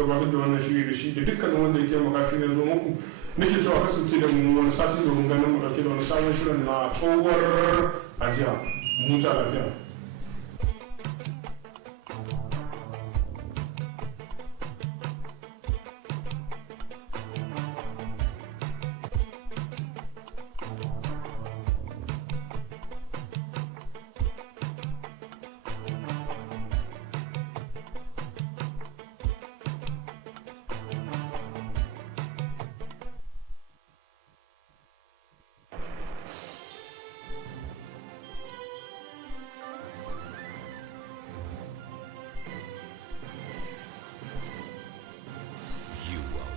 gabatar da wannan shiri da shi da dukkanin wanda ya taimaka shi ne zo muku nake cewa kasance da mu wani sati domin ganin mu dauke da wani sabon shirin na tsohuwar ajiya musa lafiya.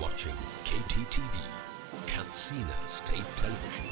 Watching Kttv, Katsina State Television.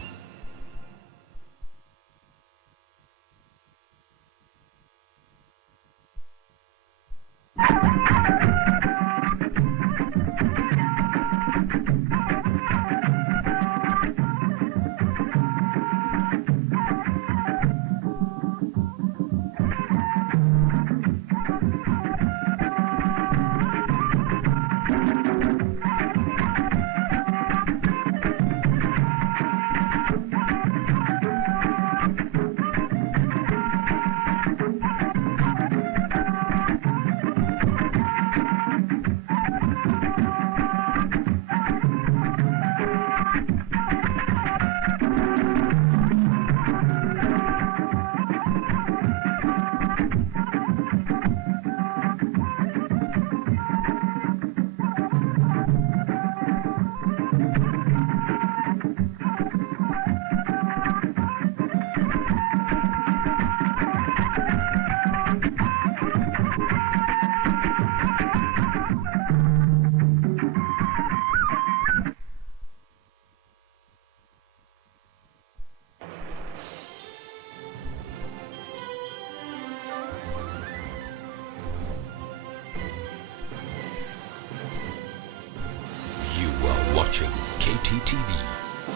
Watching Kttv,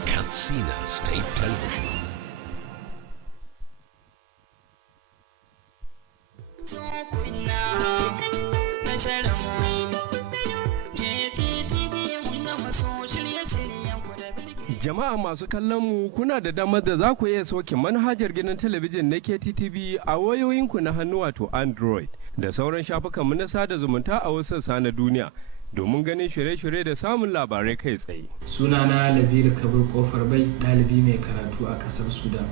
Katsina State Television. Jama'a masu kallon mu kuna da damar da za ku iya soke manhajar gidan talabijin na Kttv a wayoyinku na hannu wato Android da sauran shafukanmu na sada zumunta a wasu sassa na duniya domin ganin shirye-shirye da samun labarai kai tsaye. Sunana Labiru Kabir Kofar Bai, ɗalibi mai karatu a ƙasar Sudan.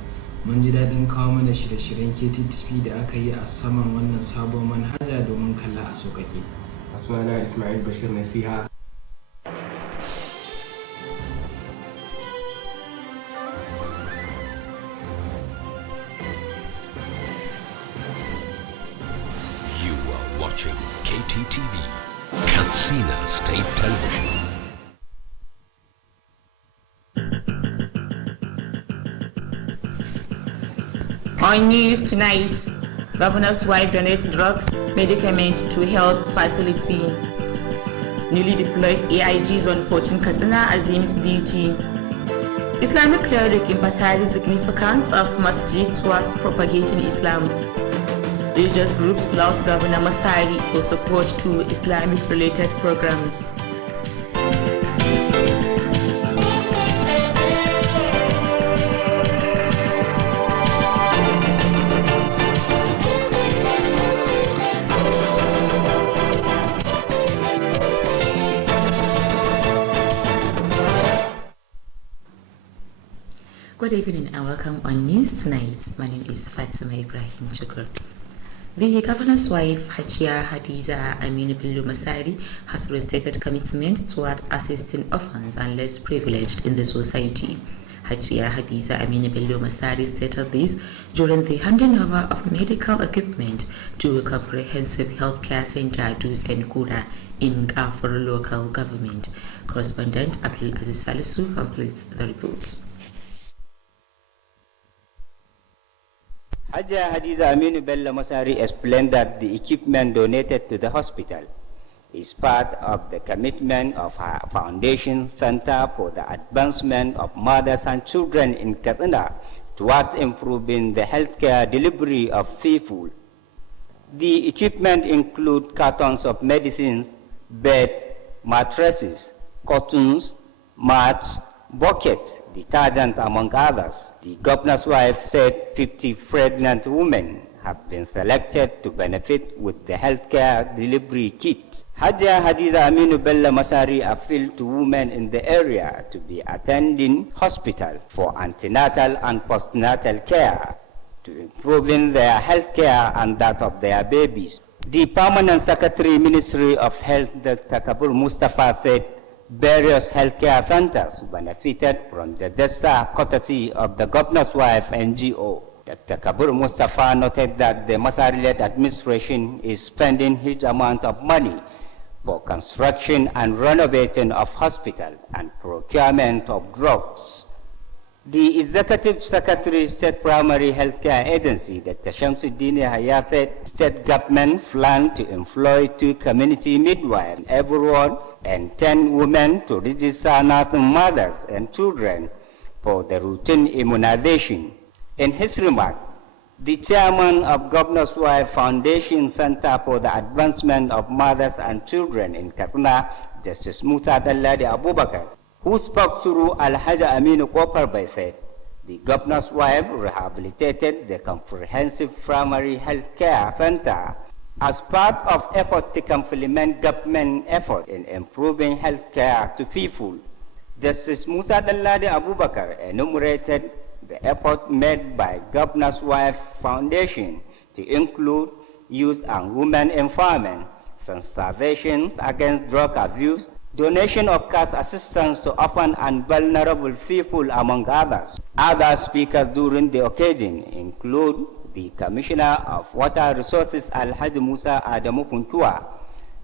Mun ji daɗin kawo mana shirye-shiryen Kttv da aka yi a saman wannan sabon manhaja domin kalla a sauƙaƙe. Sunana Ismail Bashir Nasiha. You are watching Kttv, Katsina State Television. On news tonight, Governor's wife donates drugs, medicament to health facility. Newly deployed AIGs on 14 Katsina assumes duty. Islamic cleric emphasizes the significance of masjid towards propagating Islam. Religious groups laud Governor Masari for support to Islamic-related programs. Good evening and welcome on News Tonight. My name is Fatima Ibrahim Chukr. The governor's wife, Hachia Hadiza Aminu Bello Masari, has restated commitment towards assisting orphans and less privileged in the society. Hachia Hadiza Aminu Bello Masari stated this during the handing over of medical equipment to a comprehensive healthcare center, Dus and Kura, in Gafur local government. Correspondent Abdul Aziz Salisu completes the report. Hajia Hadiza Aminu Bello Masari explained that the equipment donated to the hospital is part of the commitment of her foundation Center for the Advancement of Mothers and Children in Katsina towards improving the healthcare delivery of people. The equipment includes cartons of medicines, beds, mattresses, cottons, mats, buckets, detergent, among others. The governor's wife said 50 pregnant women have been selected to benefit with the healthcare delivery kit. Hajia Hadiza Aminu Bello Masari appealed to women in the area to be attending hospital for antenatal and postnatal care to improving their health care and that of their babies. The Permanent Secretary, Ministry of Health, Dr. Kabul Mustafa, said various healthcare centers benefited from the gesture courtesy of the governor's wife NGO. Dr. Kabul Mustafa noted that the Masari-led administration is spending huge amount of money for construction and renovation of hospitals and procurement of drugs. The Executive Secretary, State Primary Healthcare Agency, Dr. Shamsuddin Yahya, said state government plan to employ 2 community midwives in every ward and 10 women to register nursing mothers and children for the routine immunization. In his remark, the chairman of Governor's Wife Foundation Center for the Advancement of Mothers and Children in Katsina, Justice Musa Dalladi Abubakar, who spoke through Al-Haja Aminu Koparbai, said the governor's wife rehabilitated the comprehensive primary health care center as part of effort to complement government effort in improving health care to people. Justice Musa Dalladi Abubakar enumerated the effort made by Governor's Wife Foundation to include youth and women empowerment, sensitization against drug abuse, donation of cash assistance to orphan and vulnerable people, among others. Other speakers during the occasion include the Commissioner of Water Resources Alhaji Musa Adamu Kuntua,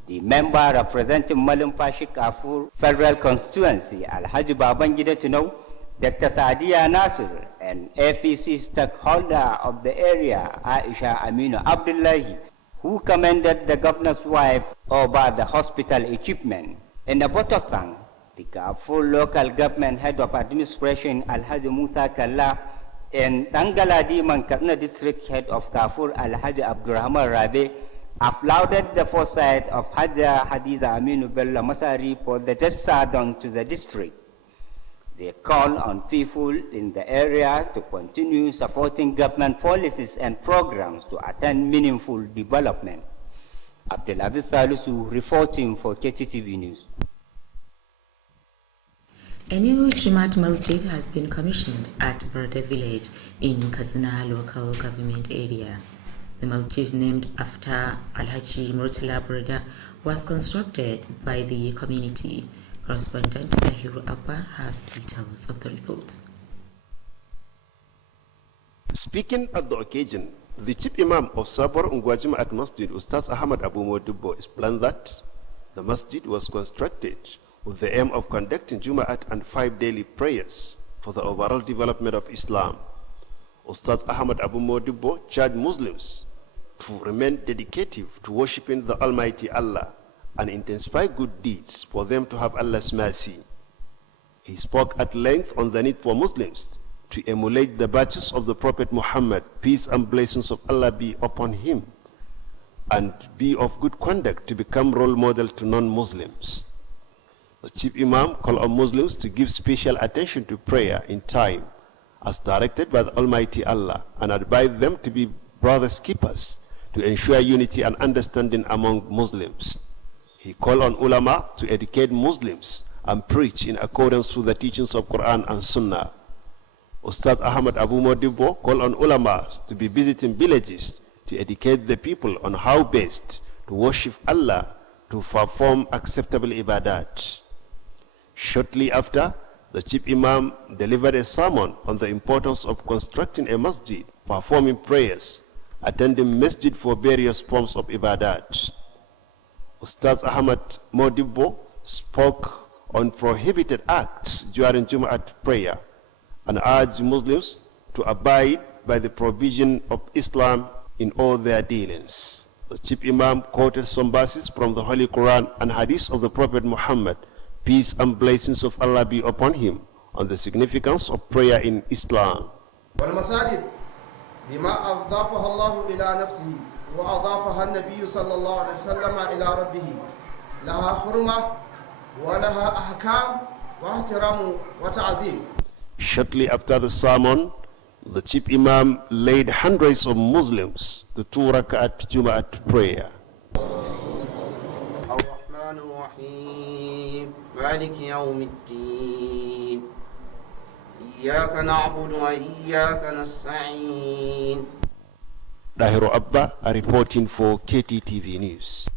the member representing Malam Pashik Kafur Federal Constituency Alhaji Babangida Tunou, Dr. Sadia Nasir, and FEC stakeholder of the area Aisha Aminu Abdullahi, who commended the governor's wife over the hospital equipment. In a vote of thanks, the Kafur local government head of administration Alhaji Musa Kalla and Tangaladi Mankatna district head of Kafur Alhaji Abdurrahman Rabe applauded the foresight of Hajia Hadiza Aminu Bello Masari for the gesture done to the district. They call on people in the area to continue supporting government policies and programs to attain meaningful development. Abdulaziz Salisu reporting for Kttv News. A new Jumat Masjid has been commissioned at Burda village in Katsina local government area. The masjid, named after Alhaji Murtala Burda, was constructed by the community. Correspondent Tahiru Abba has details of the report. Speaking at the occasion, the chief imam of Sabor Ngwajima at Masjid, Ustaz Ahmad Abu Modibo, explained that the masjid was constructed with the aim of conducting Jum'at and 5 daily prayers for the overall development of Islam. Ustaz Ahmad Abu Modibo charged Muslims to remain dedicated to worshipping the Almighty Allah and intensify good deeds for them to have Allah's mercy. He spoke at length on the need for Muslims to emulate the virtues of the Prophet Muhammad, peace and blessings of Allah be upon him, and be of good conduct to become role model to non-Muslims. The chief imam called on Muslims to give special attention to prayer in time as directed by the Almighty Allah, and advised them to be brothers keepers to ensure unity and understanding among Muslims. He called on ulama to educate Muslims and preach in accordance with the teachings of Quran and Sunnah. Ustaz Ahmad Abu Modibo called on ulama to be visiting villages to educate the people on how best to worship Allah to perform acceptable ibadat. Shortly after, the chief imam delivered a sermon on the importance of constructing a masjid, performing prayers, attending masjid for various forms of ibadat. Ustaz Ahmad Modibo spoke on prohibited acts during Jum'at prayer and urged Muslims to abide by the provision of Islam in all their dealings. The chief imam quoted some verses from the Holy Quran and hadith of the Prophet Muhammad, peace and blessings of Allah be upon him, on the significance of prayer in Islam. والمساجد بما أضافها الله إلى نفسه وأضافها النبي صلى الله عليه وسلم إلى ربه لها حرمة ولها أحكام واحترام وتعظيم. Shortly after the sermon, the chief imam led hundreds of Muslims to 2 rak'at Jum'at prayer. الرحمن الرحيم مالك يوم الدين إياك نعبد وإياك نستعين. Dahiru Abba are reporting for Kttv News.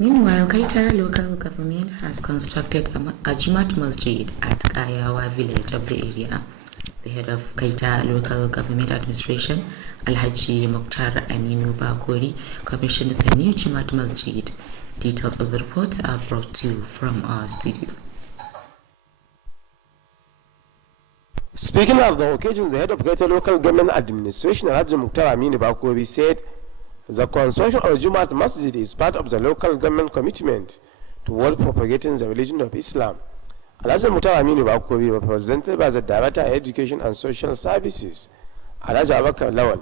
Meanwhile, Kttv local government has constructed a Jumat Masjid at Kayawa village of the area. The head of Kttv local government administration, Alhaji Mokhtar Aminu Bakori, commissioned the new Jumat Masjid. Details of the report are brought to you from our studio. Speaking of the occasion, the head of Kttv local government administration, Alhaji Mokhtar Aminu Bakori, said the construction of Jumat Masjid is part of the local government commitment toward propagating the religion of Islam. Alhaji Mokhtar Aminu Bakori, represented by the Director of Education and Social Services, Alhaji Abakar Lawal,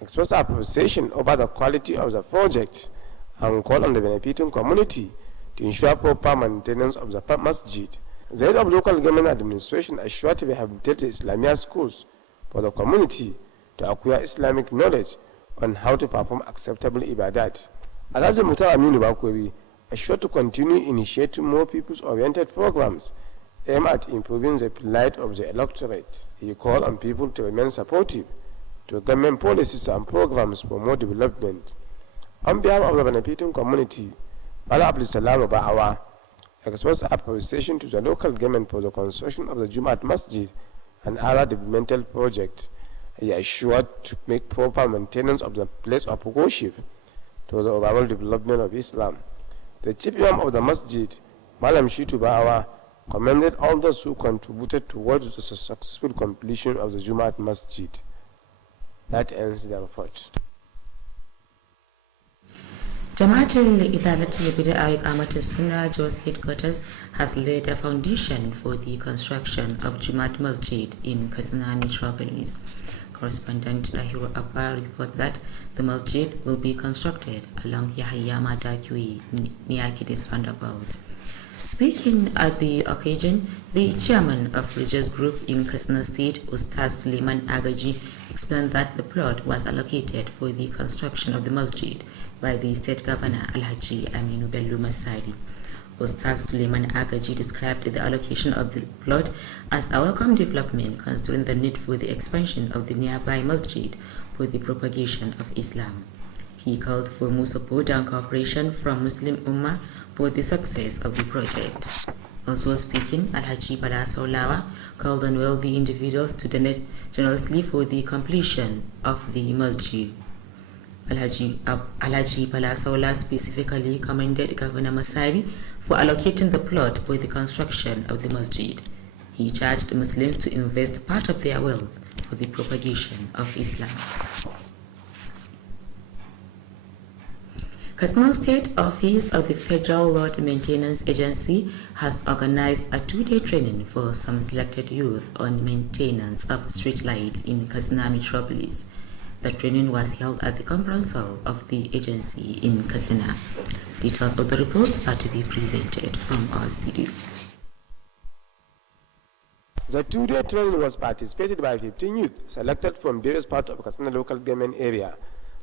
expressed appreciation over the quality of the project and called on the benefiting community to ensure proper maintenance of the masjid. The head of local government administration assured to rehabilitate the Islamia schools for the community to acquire Islamic knowledge on how to perform acceptable ibadat. Alhaji Mokhtar Aminu Bakori assured to continue initiating more people's-oriented programs aimed at improving the plight of the electorate. He called on people to remain supportive to government policies and programs for more development. On behalf of the benefiting community, Bala Abdul Salam Ba'awa expressed appreciation to the local government for the construction of the Jumat Masjid and other developmental projects. He assured to make proper maintenance of the place of worship to the overall development of Islam. The chief imam of the masjid, Malam Shitu Ba'awa, commended all those who contributed towards the successful completion of the Jumat Masjid. That ends the report. Jamaatul Idalatul Bid'ah Iqamatus Sunnah Jos headquarters has laid a foundation for the construction of Jumat Masjid in Katsina metropolis. Correspondent Dahiru Abba reports that the masjid will be constructed along Yahya Madakwi near Kidis roundabout. Speaking at the occasion, the chairman of religious group in Katsina State, Ustaz Suleiman Agaji, explained that the plot was allocated for the construction of the masjid by the state governor Alhaji Aminu Bello Masari. Ustaz Suleiman Agaji described the allocation of the plot as a welcome development, considering the need for the expansion of the nearby masjid for the propagation of Islam. He called for more support and cooperation from Muslim Ummah for the success of the project. Also speaking, Alhaji Bala Saulawa called on wealthy individuals to donate generously for the completion of the masjid. Alhaji Bala Saula specifically commended Governor Masari for allocating the plot for the construction of the masjid. He charged Muslims to invest part of their wealth for the propagation of Islam. Katsina State Office of the Federal Road Maintenance Agency has organized a 2-day training for some selected youth on maintenance of street lights in Katsina metropolis. The training was held at the conference hall of the agency in Katsina. Details of the reports are to be presented from our studio. The 2-day training was participated by 15 youth selected from various parts of Katsina local government area.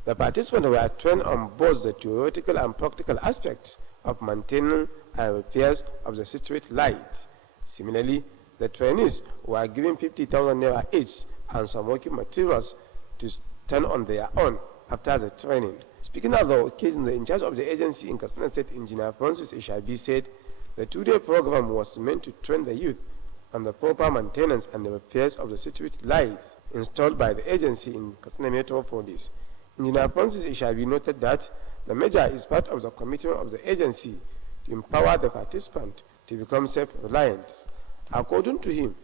The participants were trained on both the theoretical and practical aspects of maintaining and repairs of the street light. Similarly, the trainees were given 50,000 naira each and some working materials to stand on their own after the training. Speaking of the occasion, the in charge of the agency in Katsina State, Engineer Francis Ishabi, said the 2-day program was meant to train the youth on the proper maintenance and the repairs of the street lights installed by the agency in Katsina metropolis. Engineer Francis Ishabi noted that the measure is part of the commitment of the agency to empower the participant to become self-reliant. According to him,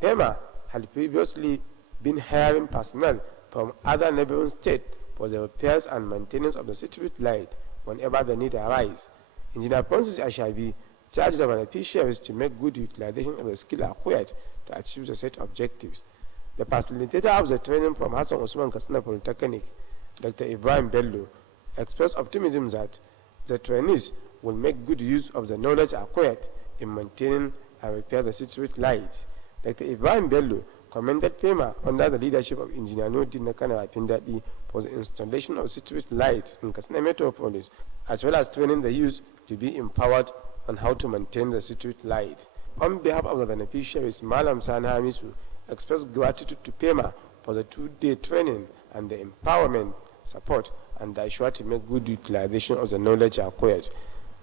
PEMA had previously been hiring personnel from other neighboring states for the repairs and maintenance of the street light whenever the need arises. Engineer Francis Ishabi charged the beneficiaries to make good utilization of the skill acquired to achieve the set objectives. The facilitator of the training from Hassan Usman Katsina Polytechnic, Dr. Ibrahim Bello, expressed optimism that the trainees will make good use of the knowledge acquired in maintaining and repair the street lights. Dr. Ibrahim Bello commended FEMA under the leadership of Engineer Nuruddin Nakana Pindadi for the installation of street lights in Katsina Metropolis, as well as training the youth to be empowered on how to maintain the street lights. On behalf of the beneficiaries, Malam Sani Hamisu expressed gratitude to FEMA for the 2-day training and the empowerment support, and are sure to make good utilization of the knowledge acquired.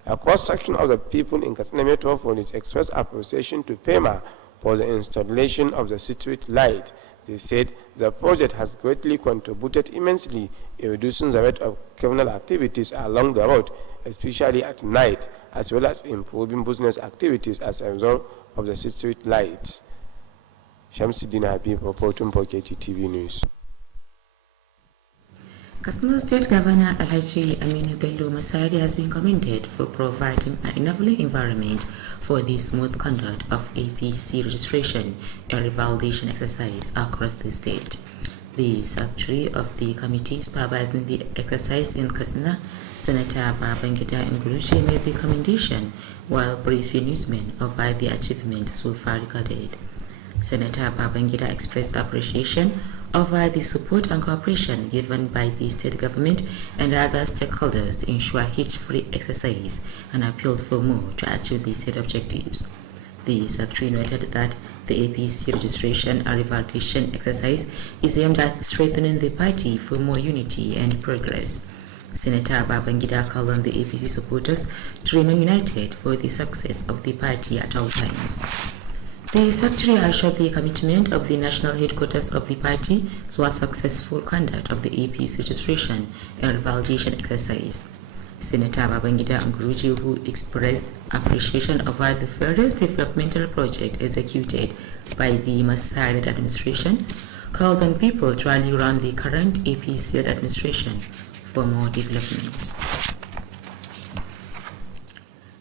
A cross-section of the people in Katsina Metropolis expressed appreciation to FEMA for the installation of the street light. They said the project has greatly contributed immensely in reducing the rate of criminal activities along the road, especially at night, as well as improving business activities as a result of the street lights. Shamsuddin Habib reporting for Kttv News. Katsina State Governor Alhaji Aminu Bello Masari has been commended for providing an enabling environment for the smooth conduct of APC registration and revalidation exercise across the state. The Secretary of the committee supervising the exercise in Katsina, Senator Babangida Nguruchi, made the commendation while briefing newsmen about the achievement so far recorded. Senator Babangida expressed appreciation over the support and cooperation given by the state government and other stakeholders to ensure hitch-free exercise and appealed for more to achieve the state objectives. The Secretary noted that the APC registration and revalidation exercise is aimed at strengthening the party for more unity and progress. Senator Babangida called on the APC supporters to remain united for the success of the party at all times. The Secretary assured the commitment of the national headquarters of the party towards successful conduct of the APC registration and validation exercise. Senator Babangida Nguruchi, who expressed appreciation over the various developmental projects executed by the Masari administration, called on people to rally around the current APC administration for more development.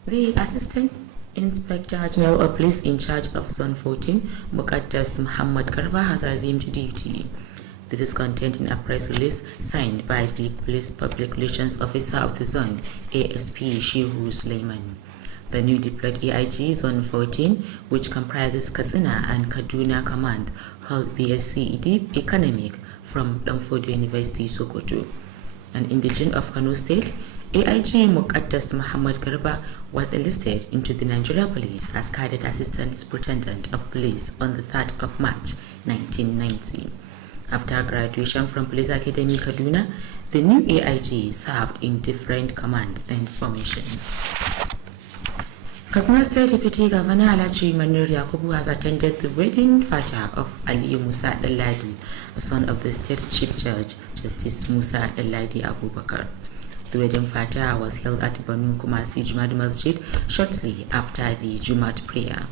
The Assistant Inspector General of Police in charge of Zone 14, Muqaddas Muhammad Garba, has assumed duty. This is contained in a press release signed by the Police Public Relations Officer of the zone, ASP Shehu Suleiman. The new deployed AIG Zone 14, which comprises Katsina and Kaduna Command, held BSc Economic from Danfodio University, Sokoto. An indigent of Kano State, AIG Muqaddas Muhammad Garba was enlisted into the Nigeria Police as Cadet Assistant Superintendent of Police on the 3rd of March 1990. After graduation from Police Academy Kaduna, the new AIG served in different commands and formations. Katsina State Deputy Governor Alhaji Manur Yakubu has attended the wedding fatah of Ali Musa Al-Ladi, a son of the State Chief Judge, Justice Musa Al-Ladi Abubakar. The wedding fatah was held at Banu Kumasi Jumad Masjid shortly after the Jumat prayer.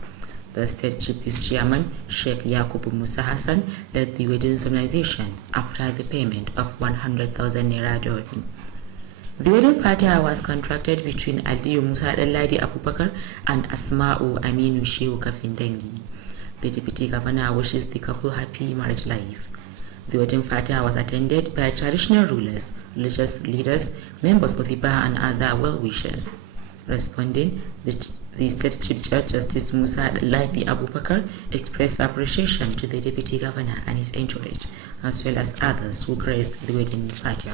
The State Chief's Chairman, Sheikh Yakubu Musa Hassan, led the wedding solemnization after the payment of 100,000 naira dowry. The wedding party was contracted between Aliyu Musa Al-Ladi Abubakar and Asma'u Aminu Shehu Kafindangi. The Deputy Governor wishes the couple happy marriage life. The wedding party was attended by traditional rulers, religious leaders, members of the bar and other well-wishers. Responding, the State Chief Judge Justice Musa Al-Ladi Abubakar expressed appreciation to the Deputy Governor and his entourage, as well as others who graced the wedding party.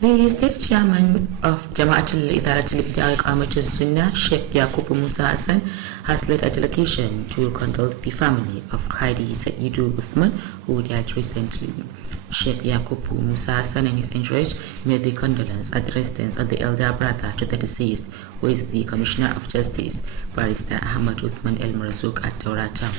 The State Chairman of Jama'atul Idaratul Bid'ah Qamatus Sunnah, Sheikh Yakubu Musa Hassan, has led a delegation to condole the family of Hadi Saidu Uthman, who died recently. Sheikh Yakubu Musa Hassan and his entourage made the condolence at the residence of the elder brother to the deceased, who is the Commissioner of Justice, Barrister Ahmad Uthman El Marzouk at Daura Town.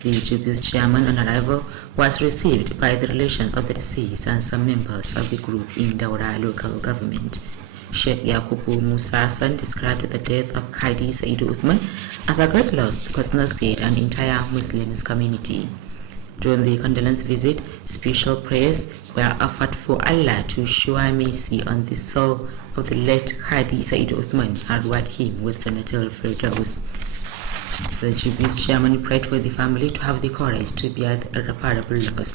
The GP's chairman on arrival was received by the relations of the deceased and some members of the group in Daura local government. Sheikh Yakubu Musa Hassan described the death of Hadi Saidu Uthman as a great loss to Katsina State and entire Muslims community. During the condolence visit, special prayers were offered for Allah to shower mercy on the soul of the late Hadi Saidu Uthman and reward him with Jannatul Firdaus. The GP's chairman prayed for the family to have the courage to bear the irreparable loss.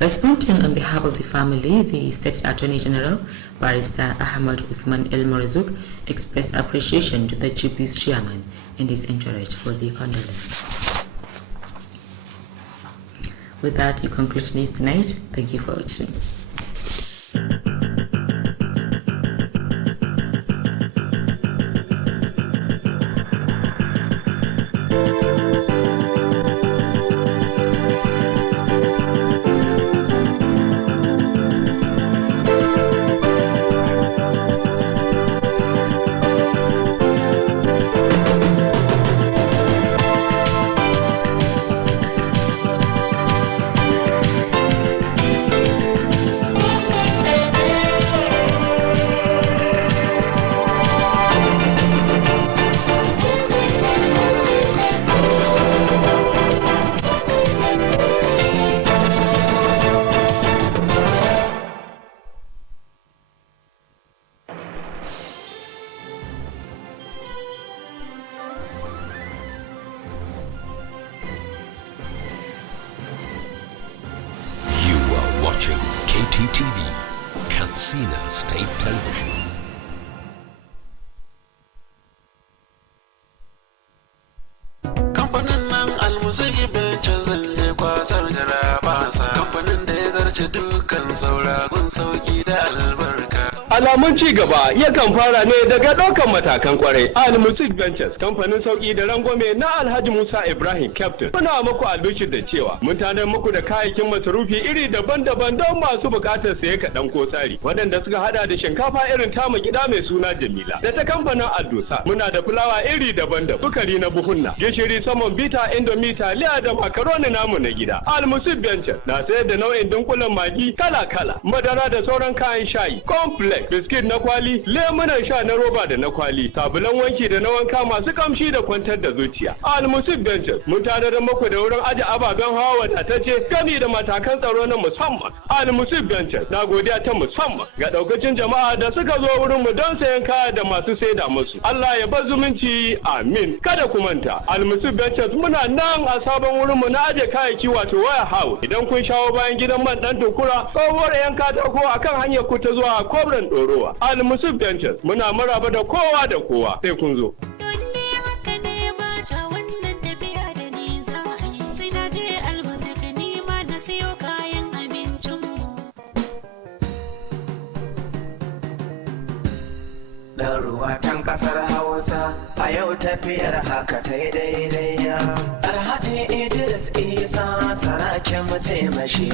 Responding on behalf of the family, the State Attorney General, Barrister Ahmad Uthman El Morzuk, expressed appreciation to the GP's chairman and his entourage for the condolence. With that, you conclude news tonight. Thank you for watching. Watching Kttv, Katsina State Television. Kamfanin nan almusigi bencin zanje kwasar gara basa. Kamfanin da ya zarce dukkan sauragun sauki da albarka. Alamun ci gaba yakan fara ne daga ɗaukan matakan kwarai. Al-Musik Ventures, kamfanin sauki da rangwame na Alhaji Musa Ibrahim Captain. Muna muku albishir da cewa mun tanadar muku da kayayyakin masarufi iri daban-daban don masu buƙatar saye kaɗan ko tsari. Waɗanda suka hada da shinkafa irin tamu gida mai suna Jamila. Da ta kamfanin Aldosa muna da fulawa iri daban-daban, sukari na buhunna, gishiri saman bita, indomie, taliya da makaroni namu na gida. Al-Musik Ventures na sayar da nau'in dunkulen magi kala-kala, madara da sauran kayan shayi, complex, biskit na kwali, lemunan sha na roba da na kwali, sabulan wanki da na wanka masu kamshi da kwantar da zuciya. Al-Musik Ventures mun tanadar muku da wurin aje ababen hawa wadatacce gami da matakan tsaro na musamman. Al-Musik Ventures na godiya ta musamman ga daukacin jama'a da suka zo wurin mu don sayan kaya da masu saida musu. Allah ya bar zumunci, amin. Kada ku manta, Al-Musik Ventures muna nan a sabon wurin mu na aje kayayyaki wato waya house. Idan kun shawo bayan gidan man dan tukura, tsohuwar yan katako akan hanyar ku ta zuwa Kobran Dorowa. Al-Musik Ventures muna maraba da kowa da kowa, sai kun zo. Dan ruwatan kasar Hausa a yau tafiyar haka ta yi daidai. Alhaji Idris Isa sarakin mataimashi